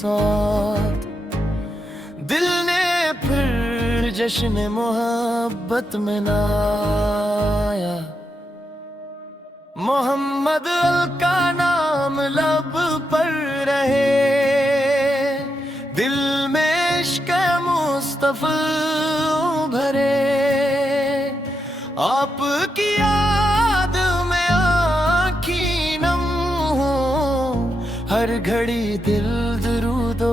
ساتھ، دل نے پھر جشن محبت منایا، محمد کا نام لب پر رہے، دل میں عشق مصطفیٰ بھرے، آپ کی یاد میں آنکھیں نم ہوں، ہر گھڑی دل درود و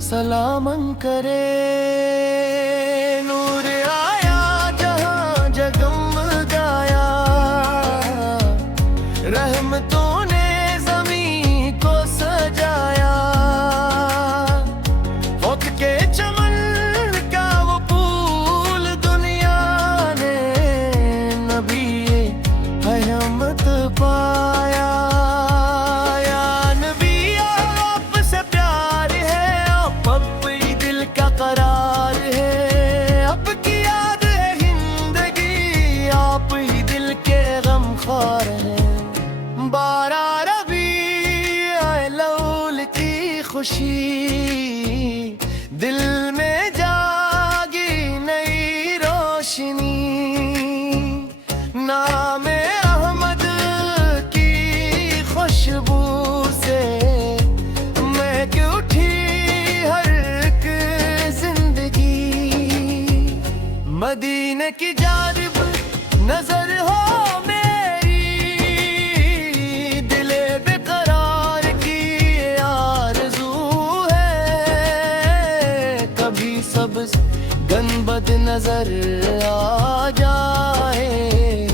سلام کرے، نور آیا جہاں جگمگایا، رحمتوں نے زمین کو سجایا، وقت کے چمن کا وہ پھول دنیا نے نبی رحمت پایا، یا نبی آپ سے پیار ہے، آپ اپنی دل کا قرار ہے، آپ کی یاد ہے زندگی، آپ ہی دل کے غم خوار ہیں، بارہ ربیع الاول کی خوشی، دل میں جاگی نئی روشنی، نام احمد کی خوشبو سے مہک اٹھی ہر ایک زندگی، مدینے کی جانب نظر ہو سبز گنبد نظر آ جائے،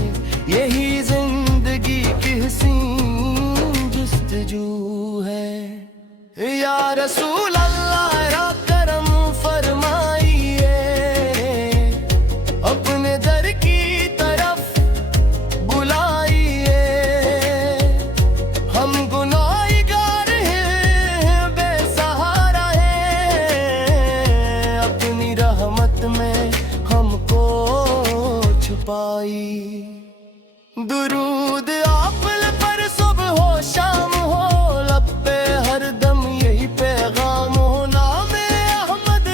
یہی زندگی کی حسین جستجو ہے، یا رسول اللہ را کرم فرمائیے، اپنے در کی طرف بلائیے، ہم گنہگار ہیں بے سہارا ہیں، اپنی رحمت میں ہم کو چھپائی، درود آپ پر صبح ہو شام ہو، لب پہ ہر دم یہی پیغام ہو، نام احمد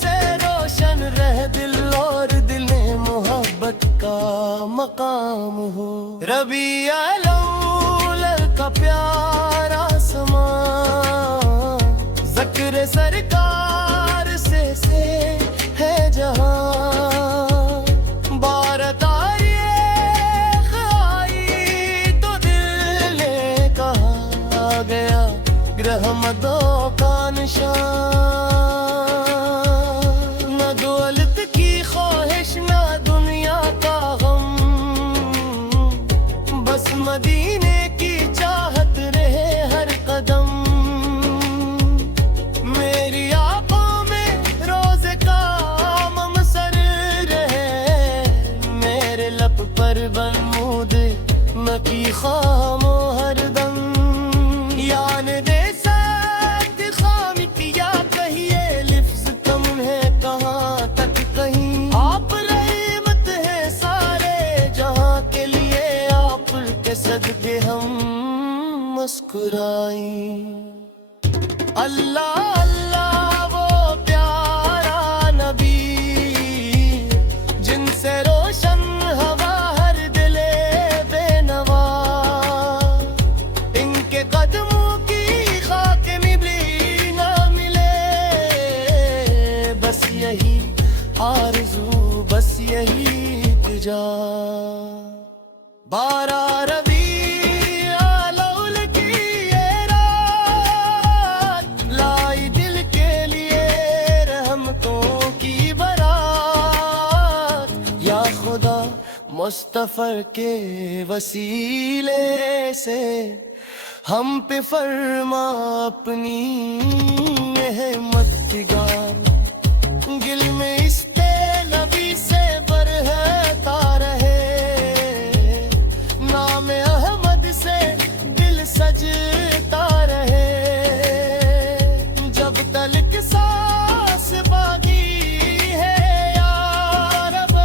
سے روشن رہ دل، اور دل محبت کا مقام ہو، ربیع الاول کا پیارا سما، ذکر سرکار سے ہے جہاں، بار تاریخ آئی تو دل نے کہا گیا رحمتوں کا نشان، نہ دولت کی خواہش نہ دنیا کا غم، بس مدینے کی چاہت رہے ہر قدم، میری آنکھوں میں روز کا ممسر رہے، میرے لب پر بنمود مکی خام ہر دم، یان دے ساتھ خام کیا کہیے، لفظ کم ہے کہاں تک کہیں، آپ رحمت ہے سارے جہاں کے لیے، آپ کے صدقے ہم مسکرائیں، اللہ اللہ وہ پیارا نبی، جن سے روشن ہوا ہر دل بے نوا، ان کے قدموں کی خاک میں بھی نہ ملے، بس یہی آرزو بس یہی التجا، بارہ ربیع الاول کی یہ رات، لائی دل کے لیے رحمتوں کی بارات، یا خدا مصطفی کے وسیلے سے ہم پہ فرما اپنی احمد کی گار، گل میں اس کے نبی سے برہتا رہے، نام احمد سے دل سجتا رہے، جب تلک سانس باقی ہے یا رب،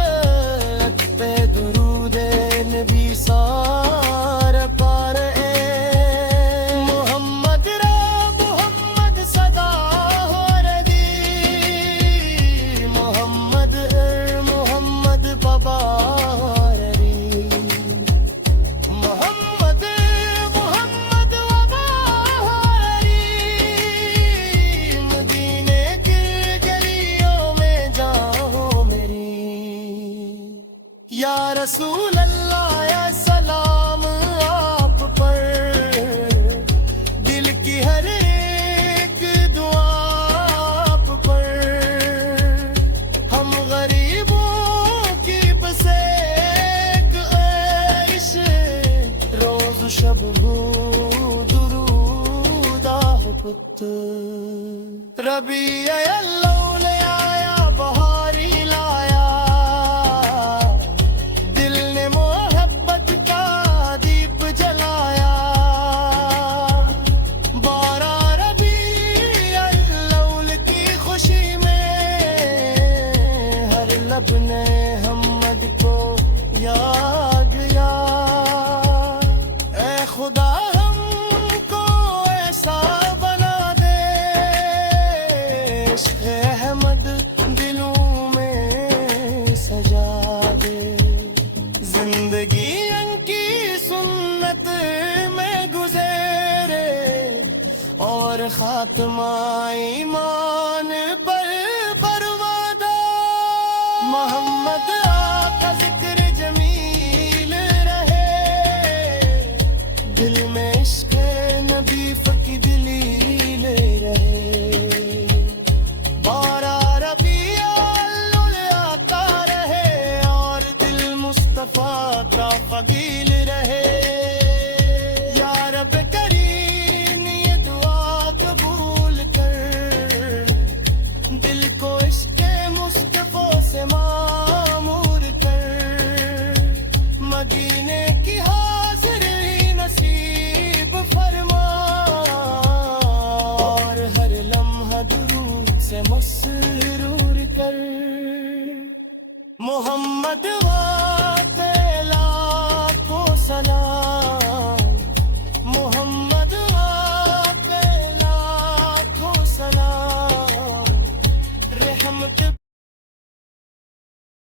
پہ درود نبی سار پار، محمد را محمد صدا رسول اللہ یا سلام آپ پر، دل کی ہر ایک دعا آپ پر، ہم غریبوں کی بس ایک عیش، روز شب ہو درود آپ ربیع الاول آیا بہاری لایا، دل نے محبت کا دیپ جلایا، بارہ ربیع الاول کی خوشی میں ہر لب نے حمد کو یاد یا، اے خدا ہم کو ایسا بنا دے، عشق احمد دلوں میں سجا دے، زندگی ان کی سنت میں گزرے اور خاتمہ ایمان پر پروادہ، محمد آقا ذکر جمیل رہے، دل میں عشق نبی فکی دلیل رہے، بارہ ربیع الاول آتا رہے اور دل مصطفیٰ کا فقیل رہے، یا رب کریم یہ دعا قبول کر، دل کو عشق مصطفیٰ